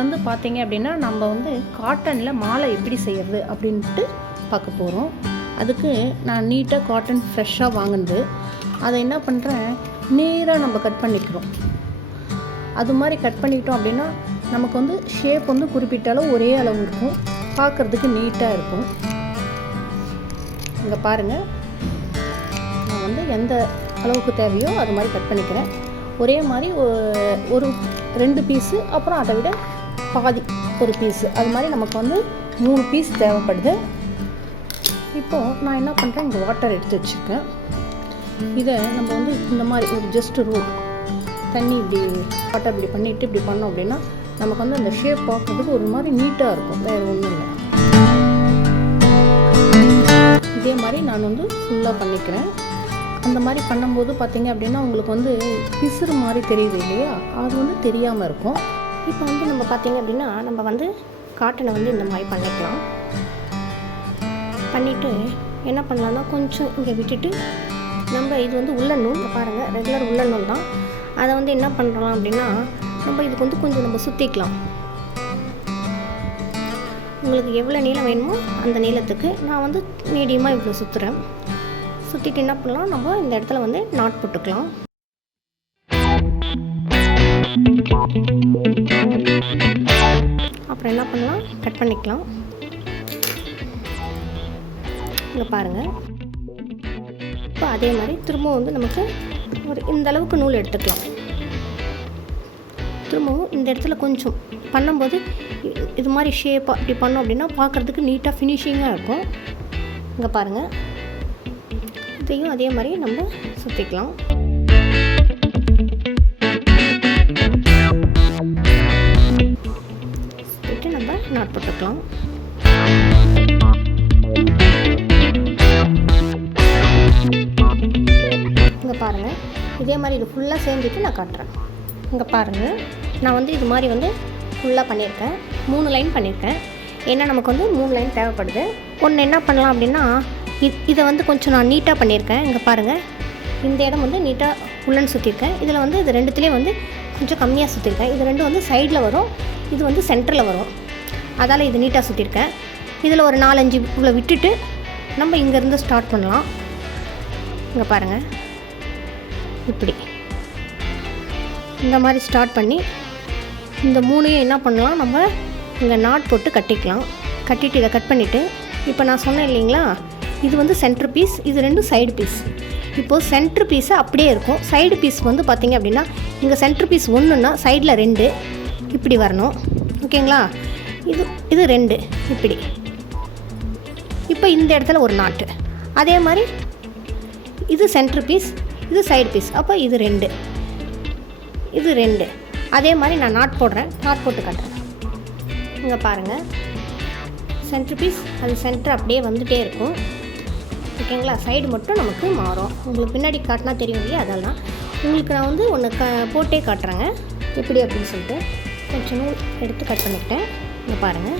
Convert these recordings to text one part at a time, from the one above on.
வந்து பார்த்தீங்க அப்படின்னா நம்ம வந்து காட்டனில் மாலை எப்படி செய்கிறது அப்படின்ட்டு பார்க்க போகிறோம். அதுக்கு நான் நீட்டாக காட்டன் ஃப்ரெஷ்ஷாக வாங்குனது அதை என்ன பண்ணுறேன், நேராக நம்ம கட் பண்ணிக்கிறோம். அது மாதிரி கட் பண்ணிக்கிட்டோம் அப்படின்னா நமக்கு வந்து ஷேப் வந்து குறிப்பிட்ட அளவு ஒரே அளவு இருக்கும், பார்க்குறதுக்கு நீட்டாக இருக்கும். இங்கே பாருங்கள், நான் வந்து எந்த அளவுக்கு தேவையோ அது மாதிரி கட் பண்ணிக்கிறேன். ஒரே மாதிரி ஒரு 2 பீஸு, அப்புறம் அதை விட பாதி ஒரு பீஸு, அது மாதிரி நமக்கு வந்து 3 பீஸ் தேவைப்படுது. இப்போது நான் என்ன பண்ணுறேன், இங்கே வாட்டர் எடுத்து வச்சுருக்கேன். இதை நம்ம வந்து இந்த மாதிரி ஒரு ஜஸ்ட் ரூல் தண்ணி இப்படி வாட்டர் இப்படி பண்ணிவிட்டு இப்படி பண்ணோம் அப்படின்னா நமக்கு வந்து அந்த ஷேப் பார்க்குறதுக்கு ஒரு மாதிரி நீட்டாக இருக்கும், வேறு ஒன்றும் இல்லை. இதே மாதிரி நான் வந்து ஃபுல்லாக பண்ணிக்கிறேன். அந்த மாதிரி பண்ணும்போது பார்த்திங்க அப்படின்னா உங்களுக்கு வந்து பிசுறு மாதிரி தெரியுது இல்லையா, அது வந்து தெரியாமல் இருக்கும். இப்போ வந்து நம்ம பார்த்திங்க அப்படின்னா நம்ம வந்து காட்டனை வந்து இந்த மாதிரி பண்ணிக்கலாம். பண்ணிவிட்டு என்ன பண்ணலான்னா கொஞ்சம் இங்கே விட்டுட்டு நம்ம இது வந்து உள்ளன் நூல் பாருங்கள், ரெகுலர் உள்ளன் நூல் தான். அதை வந்து என்ன பண்ணுறோம் அப்படின்னா நம்ம இதுக்கு வந்து கொஞ்சம் நம்ம சுற்றிக்கலாம். உங்களுக்கு எவ்வளோ நீளம் வேணுமோ அந்த நீளத்துக்கு நான் வந்து மீடியமாக இவ்வளோ சுற்றுறேன். சுற்றிட்டு என்ன பண்ணலாம், நம்ம இந்த இடத்துல வந்து நாட் போட்டுக்கலாம். அப்புறம் என்ன பண்ணலாம், கட் பண்ணிக்கலாம். இங்கே பாருங்கள், இப்போ அதே மாதிரி திரும்பவும் வந்து நமக்கு ஒரு இந்த அளவுக்கு நூல் எடுத்துக்கலாம். திரும்பவும் இந்த இடத்துல கொஞ்சம் பண்ணும்போது இது மாதிரி ஷேப்பாக இப்படி பண்ணோம் அப்படின்னா பார்க்குறதுக்கு நீட்டாக ஃபினிஷிங்காக இருக்கும். இங்கே பாருங்கள், இதையும் அதே மாதிரி நம்ம சுற்றிக்கலாம். சுற்றிட்டு நம்ம நாட் போட்டுக்கலாம். இங்கே பாருங்கள், இதே மாதிரி இது ஃபுல்லாக சேர்ந்துட்டு நான் காட்டுறேன். இங்கே பாருங்கள், நான் வந்து இது மாதிரி வந்து ஃபுல்லாக பண்ணியிருக்கேன். 3 லைன் பண்ணியிருக்கேன். ஏன்னா நமக்கு வந்து 3 லைன் தேவைப்படுது. ஒன்று என்ன பண்ணலாம் அப்படின்னா இதை வந்து கொஞ்சம் நான் நீட்டாக பண்ணியிருக்கேன். இங்கே பாருங்கள், இந்த இடம் வந்து நீட்டாக உள்ளன்னு சுற்றிருக்கேன். இதில் வந்து இது ரெண்டுத்துலேயும் வந்து கொஞ்சம் கம்மியாக சுற்றிருக்கேன். இது ரெண்டும் வந்து சைடில் வரும், இது வந்து சென்டரில் வரும். அதால் இது நீட்டாக சுற்றிருக்கேன். இதில் ஒரு 4-5 இவ்வளோ விட்டுட்டு நம்ம இங்கேருந்து ஸ்டார்ட் பண்ணலாம். இங்கே பாருங்கள், இப்படி இந்த மாதிரி ஸ்டார்ட் பண்ணி இந்த 3ஐயும் என்ன பண்ணலாம், நம்ம இங்கே நாட் போட்டு கட்டிக்கலாம். கட்டிட்டு இதை கட் பண்ணிவிட்டு இப்போ நான் சொன்னேன் இல்லைங்களா, இது வந்து சென்டர் பீஸ், இது ரெண்டும் சைடு பீஸ். இப்போது சென்டர் பீஸு அப்படியே இருக்கும். சைடு பீஸ் வந்து பார்த்திங்க அப்படின்னா இங்கே சென்டர் பீஸ் 1ன்னா சைடில் 2 இப்படி வரணும். ஓகேங்களா, இது 2 இப்படி. இப்போ இந்த இடத்துல ஒரு நாட்டு, அதே மாதிரி இது சென்டர் பீஸ், இது சைடு பீஸ், அப்போ இது 2 இது 2. அதே மாதிரி நான் நாட் போடுறேன், நாட் போட்டு காட்டுறேன். இங்கே பாருங்கள், சென்டர் பீஸ் அது சென்டர் அப்படியே வந்துகிட்டே இருக்கும். ஓகேங்களா, சைடு மட்டும் நமக்கு மாறும். உங்களுக்கு பின்னாடி காட்டினா தெரியும் இல்லையா, அதெல்லாம் உங்களுக்கு நான் வந்து ஒன்று போட்டே காட்டுறேங்க எப்படி அப்படின்னு சொல்லிட்டு. கொஞ்சம் நூல் எடுத்து கட் பண்ணிக்கிட்டேன். இங்கே பாருங்கள்,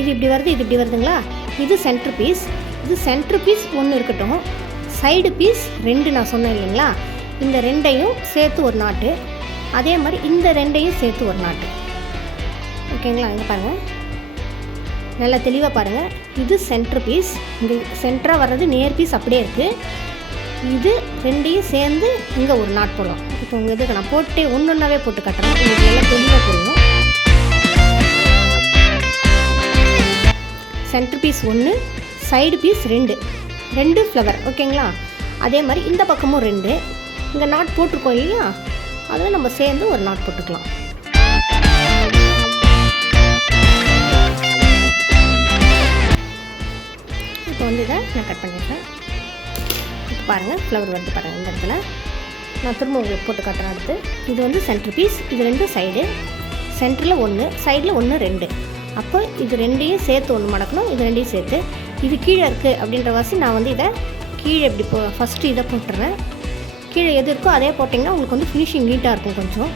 இது இப்படி வருது, இது இப்படி வருதுங்களா. இது சென்டர் பீஸ், இது சென்டர் பீஸ் 1 இருக்கட்டும். சைடு பீஸ் 2 நான் சொன்னேன் இல்லைங்களா, இந்த 2ஐயும் சேர்த்து ஒரு நாட்டு, அதே மாதிரி இந்த 2ஐயும் சேர்த்து ஒரு நாட்டு. ஓகேங்களா, இங்கே பாருங்கள், நல்லா தெளிவாக பாருங்கள். இது சென்டர் பீஸ், இங்கே சென்டராக வர்றது நேர் பீஸ் அப்படியே இருக்குது. இது 2ஐயும் சேர்ந்து இங்கே ஒரு நாட் போடலாம். இப்போ உங்கள் இதுக்கு நான் போட்டு ஒன்றாவே போட்டு காட்டுறேன், உங்களுக்கு நல்லா தெளிவாக புரியணும். Centre piece 1, side piece 2 flower. ஓகேங்களா, அதே மாதிரி இந்த பக்கமும் 2 இங்கே நாட் போட்டிருக்கோம் இல்லையா, அதில் நம்ம சேர்ந்து ஒரு நாட் போட்டுக்கலாம். இப்போ வந்து இதை நான் கட் பண்ணிடுறேன். இப்போ பாருங்கள், ஃப்ளவர் வந்து பாருங்கள். இந்த இடத்துல நான் திரும்ப உங்களுக்கு போட்டு காட்டுறேன். அடுத்து இது வந்து சென்டர் பீஸ், இது 2 சைடு, சென்டரில் 1, சைடில் 1, 2. அப்போ இது 2ஐயும் சேர்த்து 1 மடக்கணும், இது 2ஐயும் சேர்த்து. இது கீழே இருக்குது அப்படின்ற வாசி நான் வந்து இதை கீழே இப்படி ஃபஸ்ட்டு இதை போட்டுறேன். கீழே எது இருக்கோ அதே போட்டிங்கன்னா உங்களுக்கு வந்து ஃபினிஷிங் நீட்டாக இருக்கும். கொஞ்சம்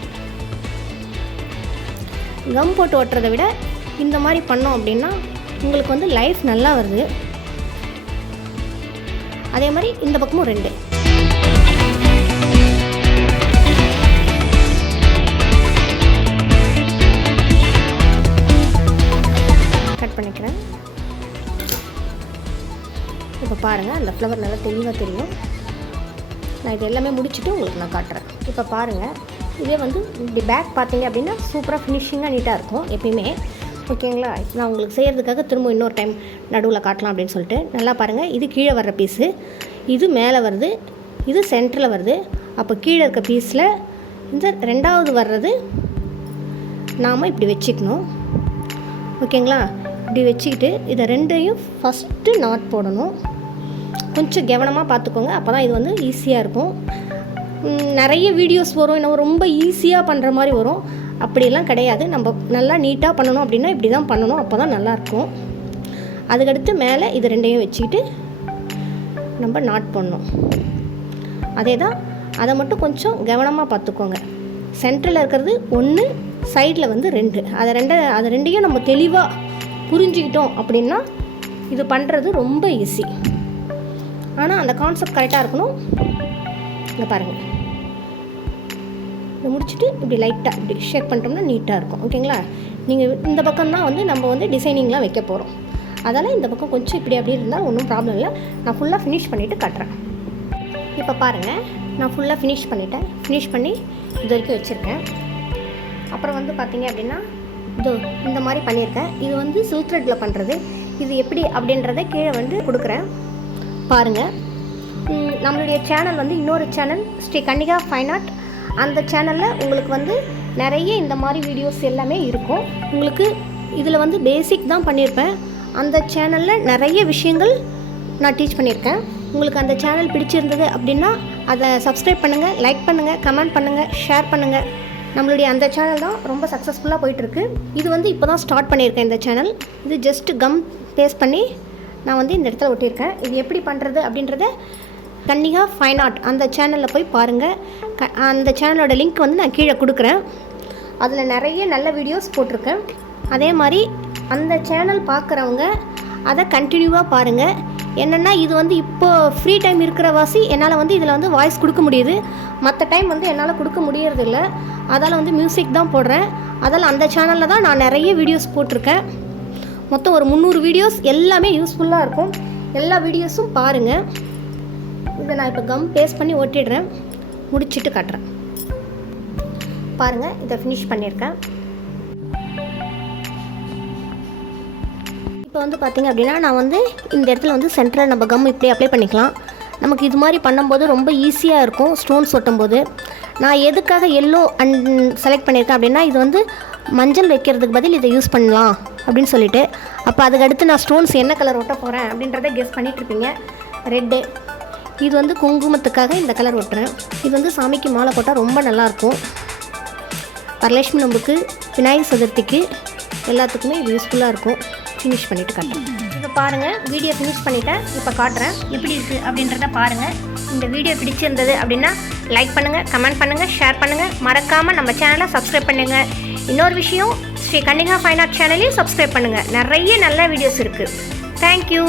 கம் போட்டு ஓட்டுறதை விட இந்த மாதிரி பண்ணோம் அப்படின்னா உங்களுக்கு வந்து லைஃப் நல்லா வருது. அதே மாதிரி இந்த பக்கமும் 2. பாருங்கள் அந்த ஃப்ளவர் நல்லா தெளிவாக தெரியும். நான் இது எல்லாமே முடிச்சுட்டு உங்களுக்கு நான் காட்டுறேன். இப்போ பாருங்கள், இதே வந்து இப்படி பேக் பார்த்தீங்க அப்படின்னா சூப்பராக ஃபினிஷிங்காக நீட்டாக இருக்கும் எப்பயுமே. ஓகேங்களா? நான் உங்களுக்கு செய்கிறதுக்காக திரும்ப இன்னொரு டைம் நடுவில் காட்டலாம் அப்படின்னு சொல்லிட்டு. நல்லா பாருங்கள், இது கீழே வர்ற பீஸு, இது மேலே வருது, இது சென்டரில் வருது. அப்போ கீழே இருக்க பீஸில் இந்த ரெண்டாவது வர்றது நாம் இப்படி வச்சுக்கணும். ஓகேங்களா? இப்படி வச்சுக்கிட்டு இதை ரெண்டையும் ஃபஸ்ட்டு நாட் போடணும். கொஞ்சம் கவனமாக பார்த்துக்கோங்க, அப்போ தான் இது வந்து ஈஸியாக இருக்கும். நிறைய வீடியோஸ் வரும், நம்ம ரொம்ப ஈஸியாக பண்ணுற மாதிரி வரும். அப்படியெல்லாம் கிடையாது. நம்ம நல்லா நீட்டாக பண்ணணும் அப்படின்னா இப்படி தான் பண்ணணும், அப்போ தான் நல்லாயிருக்கும். அதுக்கடுத்து மேலே இது ரெண்டையும் வச்சுக்கிட்டு நம்ம நாட் பண்ணணும். அதே தான், அதை மட்டும் கொஞ்சம் கவனமாக பார்த்துக்கோங்க. சென்டரில் இருக்கிறது 1, சைடில் வந்து 2. அதை ரெண்டையும் நம்ம தெளிவாக புரிஞ்சுக்கிட்டோம் அப்படின்னா இது பண்ணுறது ரொம்ப ஈஸி. ஆனால் அந்த கான்செப்ட் கரெக்டாக இருக்கணும். இங்கே பாருங்கள், இதை முடிச்சுட்டு இப்படி லைட்டாக இப்படி ஷேக் பண்ணிட்டோம்னா நீட்டாக இருக்கும். ஓகேங்களா? நீங்கள் இந்த பக்கம் தான் வந்து நம்ம வந்து டிசைனிங்லாம் வைக்க போகிறோம். அதனால் இந்த பக்கம் கொஞ்சம் இப்படி அப்படி இருந்தால் ஒன்றும் ப்ராப்ளம் இல்லை. நான் ஃபுல்லாக ஃபினிஷ் பண்ணிவிட்டு காட்டுறேன். இப்போ பாருங்கள், நான் ஃபுல்லாக ஃபினிஷ் பண்ணிட்டேன். ஃபினிஷ் பண்ணி இது வரைக்கும் வச்சுருக்கேன். அப்புறம் வந்து பார்த்திங்க அப்படின்னா இதோ இந்த மாதிரி பண்ணியிருக்கேன். இது வந்து சில்க் த்ரெட்டில் பண்ணுறது. இது எப்படி அப்படின்றத கீழே வந்து கொடுக்குறேன் பாருங்கள். நம்மளுடைய சேனல் வந்து இன்னொரு channel Sri Kannika fine art. அந்த சேனலில் உங்களுக்கு வந்து நிறைய இந்த மாதிரி வீடியோஸ் எல்லாமே இருக்கும். உங்களுக்கு இதில் வந்து பேசிக் தான் பண்ணியிருப்பேன். அந்த சேனலில் நிறைய விஷயங்கள் நான் டீச் பண்ணியிருக்கேன். உங்களுக்கு அந்த சேனல் பிடிச்சிருந்தது அப்படின்னா அதை சப்ஸ்கிரைப் பண்ணுங்கள், லைக் பண்ணுங்கள், கமெண்ட் பண்ணுங்கள், ஷேர் பண்ணுங்கள். நம்மளுடைய அந்த சேனல் தான் ரொம்ப சக்ஸஸ்ஃபுல்லாக போயிட்டுருக்கு. இது வந்து இப்போ தான் ஸ்டார்ட் பண்ணியிருக்கேன் இந்த சேனல். இது ஜஸ்ட்டு கம் பேஸ்ட் பண்ணி நான் வந்து இந்த இடத்துல ஒட்டியிருக்கேன். இது எப்படி பண்ணுறது அப்படின்றத கன்னிகா ஃபைன் ஆர்ட் அந்த சேனலில் போய் பாருங்கள். அந்த சேனலோட லிங்க் வந்து நான் கீழே கொடுக்குறேன். அதில் நிறைய நல்ல வீடியோஸ் போட்டிருக்கேன். அதே மாதிரி அந்த சேனல் பார்க்குறவங்க அதை கண்டினியூவாக பாருங்கள். என்னென்னா இது வந்து இப்போது ஃப்ரீ டைம் இருக்கிற வாசி என்னால் வந்து இதில் வந்து வாய்ஸ் கொடுக்க முடியுது. மற்ற டைம் வந்து என்னால் கொடுக்க முடியறதில்ல. அதால் வந்து மியூசிக் தான் போடுறேன். அதால் அந்த சேனலில் தான் நான் நிறைய வீடியோஸ் போட்டிருக்கேன். மொத்தம் ஒரு 300 வீடியோஸ் எல்லாமே யூஸ்ஃபுல்லாக இருக்கும். எல்லா வீடியோஸும் பாருங்கள். இதை நான் இப்போ கம் பேஸ்ட் பண்ணி ஒட்டிடுறேன். முடிச்சுட்டு காட்டுறேன் பாருங்கள். இதை ஃபினிஷ் பண்ணியிருக்கேன். இப்போ வந்து பார்த்திங்க அப்படின்னா நான் வந்து இந்த இடத்துல வந்து சென்டரில் நம்ம கம் இப்படி அப்ளை பண்ணிக்கலாம். நமக்கு இது மாதிரி பண்ணும்போது ரொம்ப ஈஸியாக இருக்கும் ஸ்டோன்ஸ் ஒட்டும்போது. நான் எதுக்காக எல்லோ அண்ட் செலக்ட் பண்ணியிருக்கேன் அப்படின்னா இது வந்து மஞ்சள் வைக்கிறதுக்கு பதில் இதை யூஸ் பண்ணலாம் அப்படின்னு சொல்லிட்டு. அப்போ அதுக்கடுத்து நான் ஸ்டோன்ஸ் என்ன கலர் ஒட்ட போகிறேன் அப்படின்றத கெஸ் பண்ணிகிட்ருப்பீங்க. ரெட்டு. இது வந்து குங்குமத்துக்காக இந்த கலர் ஒட்டுறேன். இது வந்து சாமிக்கு மாலை போட்டால் ரொம்ப நல்லாயிருக்கும். வரலட்சுமி நோம்புக்கு, விநாயகர் சதுர்த்திக்கு எல்லாத்துக்குமே இது யூஸ்ஃபுல்லாக இருக்கும். ஃபினிஷ் பண்ணிவிட்டு காட்டுறேன். இப்போ பாருங்கள், வீடியோ ஃபினிஷ் பண்ணிவிட்டேன். இப்போ காட்டுறேன் எப்படி இருக்குது அப்படின்றத பாருங்கள். இந்த வீடியோ பிடிச்சிருந்தது அப்படின்னா லைக் பண்ணுங்கள், கமெண்ட் பண்ணுங்கள், ஷேர் பண்ணுங்கள். மறக்காமல் நம்ம சேனலை சப்ஸ்கிரைப் பண்ணுங்கள். இன்னொரு விஷயம், ஸ்ரீ கன்னிகா ஃபைன் ஆர்ட் சேனலையும் சப்ஸ்கிரைப் பண்ணுங்கள். நிறைய நல்ல வீடியோஸ் இருக்குது. தேங்க்யூ.